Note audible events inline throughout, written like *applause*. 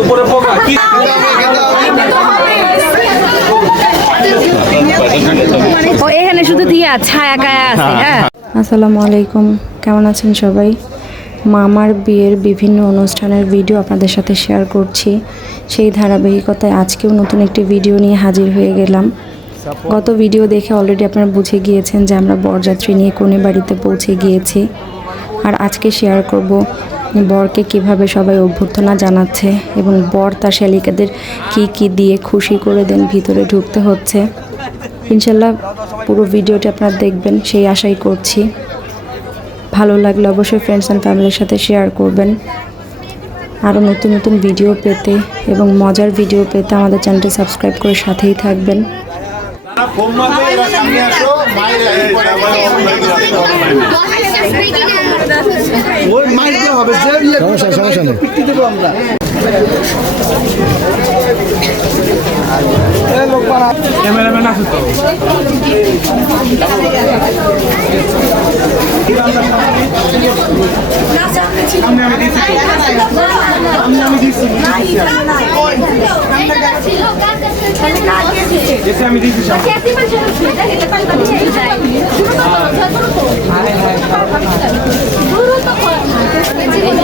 উপরে পোকা কি? ও এখানে শুধু দিয়া ছায়া গায়া আছে হ্যাঁ। আসসালামু আলাইকুম কেমন আছেন সবাই? মামার বিয়ের বিভিন্ন অনুষ্ঠানের ভিডিও আপনাদের সাথে শেয়ার করছি। সেই ধারাবাহিকতায় আজকেও নতুন একটি ভিডিও নিয়ে হাজির হয়ে গেলাম। গত ভিডিও দেখে অলরেডি আপনারা বুঝে গিয়েছেন যে আমরা বরযাত্রী নিয়ে কোনে বাড়িতে পৌঁছে গিয়েছি। আর আজকে শেয়ার করব বরকে কীভাবে সবাই অভ্যর্থনা জানাচ্ছে এবং বর তার শালিকাদের কি কি দিয়ে খুশি করে দেন ভিতরে ঢুকতে হচ্ছে। ইনশাল্লাহ পুরো ভিডিওটি আপনারা দেখবেন, সেই আশাই করছি। ভালো লাগলে অবশ্যই ফ্রেন্ডস অ্যান্ড ফ্যামিলির সাথে শেয়ার করবেন। আরও নতুন নতুন ভিডিও পেতে এবং মজার ভিডিও পেতে আমাদের চ্যানেলটি সাবস্ক্রাইব করে সাথেই থাকবেন। ওই মাইক হবে সমস্যা সমস্যা নেই ক্যামেরাম্যান আছে তো এসে আমি দিয়েছি সামনে।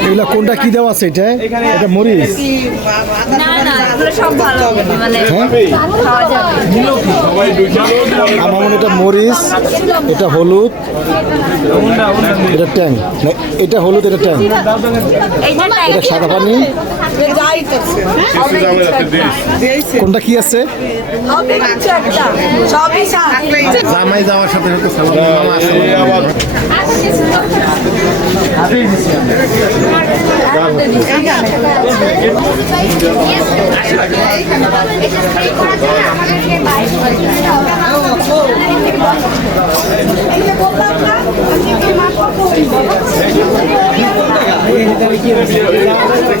এগুলা কোনটা কি দেওয়া আছে এটা? এটা মরিচ? না না এগুলো সব ভালো মানে হ্যাঁ? খাওয়া যাবে। আমার মনে হয় এটা মরিচ এটা হলুদ এটা ট্যাং। না এটা হলুদ এটা ট্যাং। এটা সাদা পানি। কোনটা কি আছে? জামাই যাওয়ার সাথে সালামি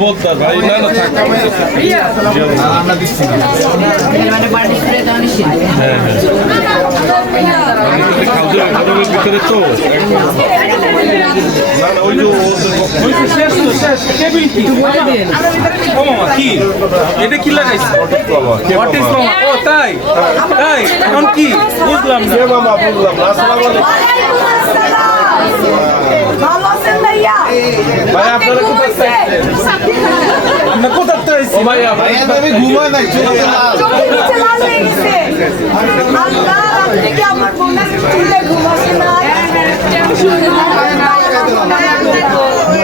খবরদার ভাই না না থাক খাওয়া খাওয়ার ভিতরে তো। না না ওই যে ওই যে শেষ তো শেষ। টেবিল কি? ও মামা কি? এটা কি লাগাইছে? হোয়াট ইজ মামা? ও তাই তাই এখন কি? বুঝলাম না। মামা বুঝলাম না। আসসালামু আলাইকুম। ভাই আপনারা কোথায় চাইছেন না কোথায় চাইছি ভাইয়া ভাই আমি ঘুমাই নাই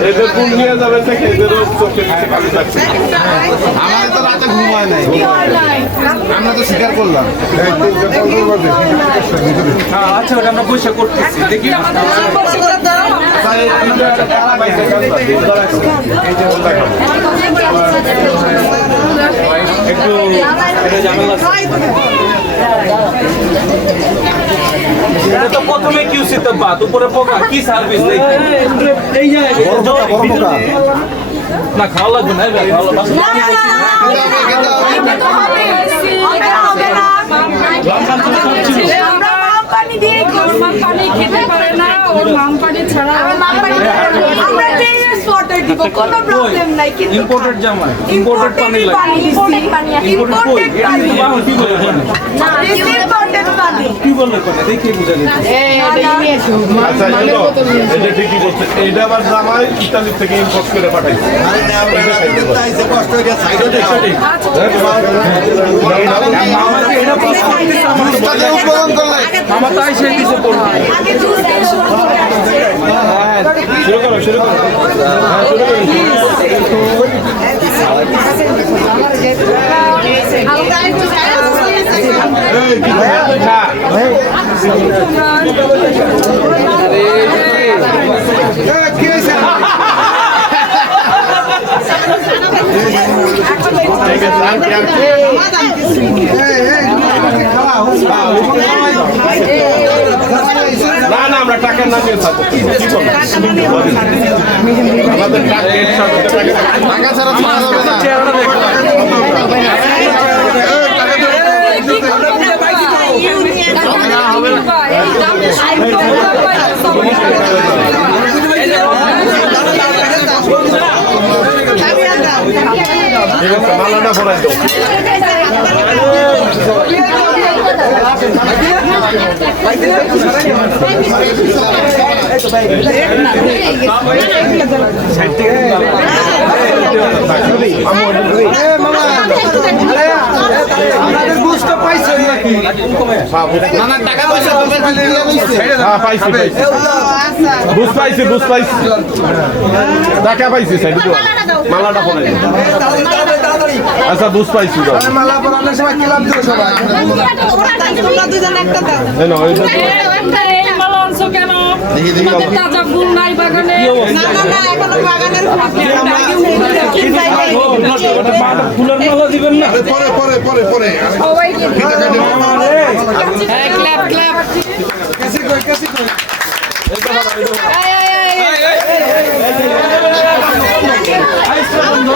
এদের নিয়ে চোখে পানি আমাদের তো রাতে নাই। আমরা তো স্বীকার করলাম। হ্যাঁ, আচ্ছা ওটা আমরা পয়সা করতেছি। দেখি। একটু এটা তো প্রথমে কিউসি তো বাদ উপরে পোকা কি সার্ভিস দেখি? এই যে না খাওয়া লাগবে। না এবার ভালো পানি খেতে পারে না ওর মাম পানি ছাড়া আমরা ট্রেনের স্পটে দিব কোনো প্রবলেম নাই কিন্তু। ইম্পোর্টেড জামা ইম্পোর্টেড পানি লাগে। ইম্পোর্টেড পানি ইম্পোর্টেড পানি। কি বলে ওখানে? ইম্পোর্টেড পানি। কি বললে ওখানে দেখি বুঝা গেছে। এটা ঠিকই বলছে। এইটা আবার জামাই ইতালি থেকে ইম্পোর্ট করে পাঠাইছে। আমাকে এটা প্রশ্ন করতেছে আমাকে বলে। আমার তাই সেই দিছে পড়বে আগে জুস দিয়ে শুরু করো শুরু করো। শুরু করো হ্যাঁ, শুরু করো হালকা একটু এই, কি করে? না। ঠিক আছে, আর কি, আর কি? না না আমরা টাকা না নিয়ে থাকব কি বলো? আমাদের টাকা এর সাথে টাকা টাকা ছাড়া চলা যাবে না। ঠিক আছে মালাটা পড়াই দাও। হ্যাঁ পাইছি পাইছি। বুঝ পাইছি বুঝ পাইছি। টাকা পাইছি স্যার মালাটা পড়াই দাও। আচ্ছা বুঝ পাইছি মালা দিবেন পরে পরে পরে পরে। এই, এটা কি এই, এ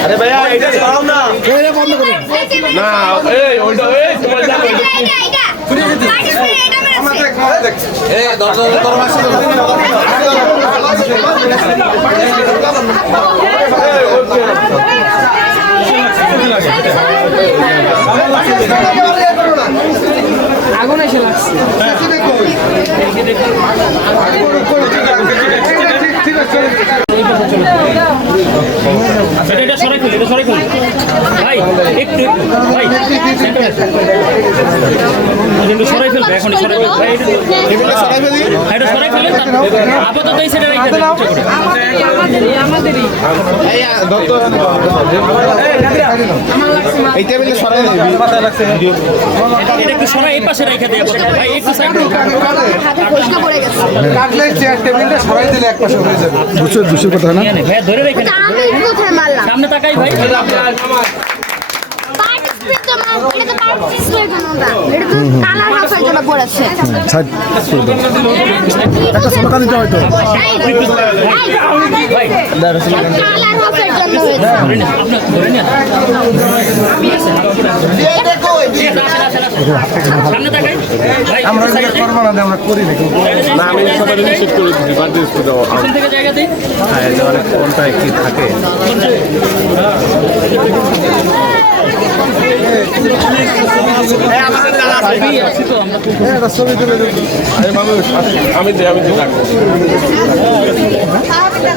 আরে ভাইয়া এটা ছাড়াও না। এ বন্ধ করবেন না এই ওইটা এই তোমার জানো ওইটা কি? এই, ওকে। এটা এটা সরাই ফেলি এটা সরাই ফেলি ভাই একটু ভাই একটু সরাই ফেলবে এখন সরাই ভাই এটা সরাই ফেলি এটা সরাই ফেলে আপাতত সেটা রেখে এই টেবিলে সরাই এটা একটু সরাই এই পাশে রেখে ভাই একটু সাইড দেন। কোথায় মারলাম? সামনে তাকাই ভাই। একটা দিতে হয়তো ভাই আমরা করব না আমরা করি না না আমি সবাই নিষেধ করে দিচ্ছি বার্থডে স্কুল দাও পিছন থেকে জায়গা দিই আরে মানুষ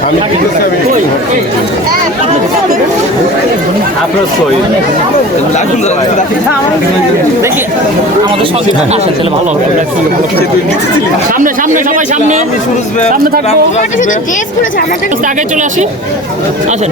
আমি আমি আপনার সই দেখি আমাদের সব আসেন তাহলে ভালো হবে সামনে সামনে সবাই সামনে। সামনে থাকব। আগে চলে আসি। আসেন।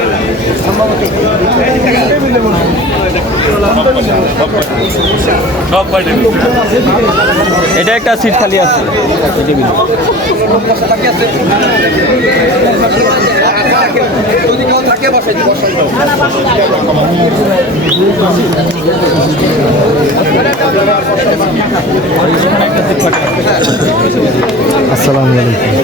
এটা একটা সিট খালি আছে। যদি কেউ থাকে বসাই বসাই আসসালামু আলাইকুম।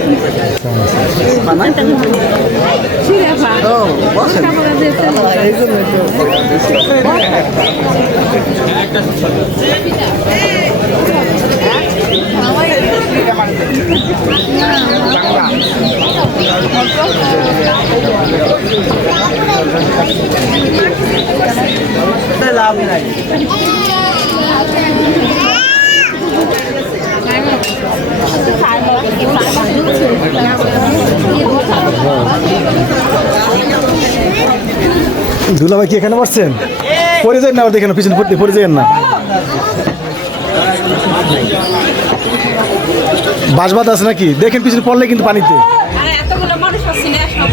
দুলাভাই কি এখানে বসছেন? পরে যান না আবার দেখেন পিছনে পড়তে পরে যান না। বাসবাদ আছে নাকি? দেখেন পিছনে পড়লে কিন্তু পানিতে।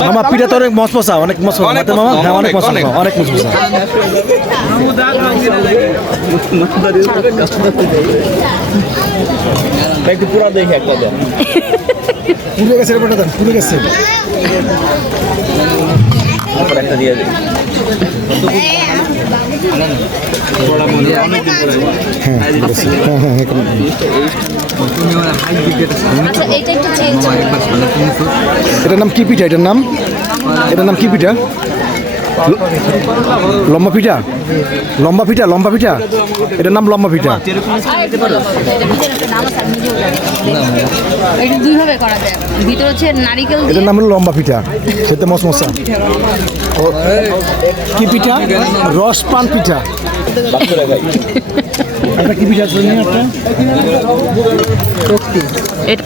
মামা পিঠা তো অনেক মসমসা অনেক মসমসা মাতে মামা হ্যাঁ অনেক মসমসা অনেক। মসমসা একটু পুরো দেখি একটা দেন গেছে রে বেটা পুড়ে গেছে। একটা দিয়ে এটার নাম কি পিঠা এটার নাম এটার নাম কি পিঠা লম্বা পিঠা লম্বা পিঠা লম্বা পিঠা এটার নাম লম্বা পিঠা এটা দুইভাবে করা যায়। ভিতরে হচ্ছে নারিকেল এটার নাম হলো লম্বা পিঠা সেটা মশমশা। কি পিঠা? রস পান পিঠা। এটা কি পিঠা শুনি একটা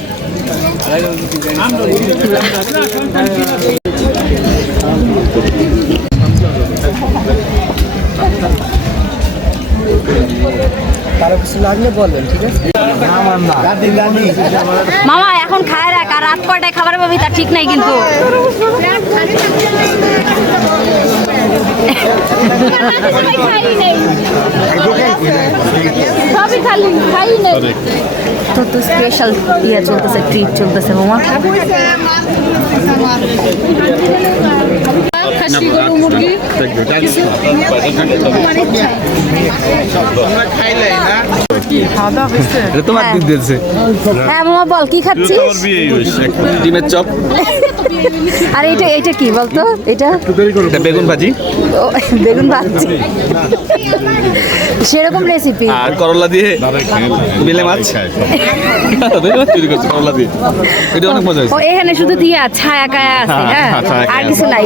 মামা এখন খায় রাখ আর রাত কটায় খাবার পাবি তা ঠিক নাই কিন্তু। সবই খালি খাই নেই। তো তো স্পেশাল ইয়ে চলতেছে ট্রিট চলতেছে মামা। খাসি গরু মুরগি তোমার দিক দিয়েছে। হ্যাঁ মামা বল কি খাচ্ছিস? ডিমের চপ। আর এটা এটা কি বলতো? এটা? বেগুন ভাজি। বেগুন ভাজি। সেরকম রেসিপি আর করলা দিয়ে বিলে মাছ? *laughs* করলা দিয়ে। এটা অনেক মজা ও এখানে শুধু দিয়া ছায়া কায়া আছে হ্যাঁ, হ্যাঁ? হ্যাঁ, আর কিছু নাই।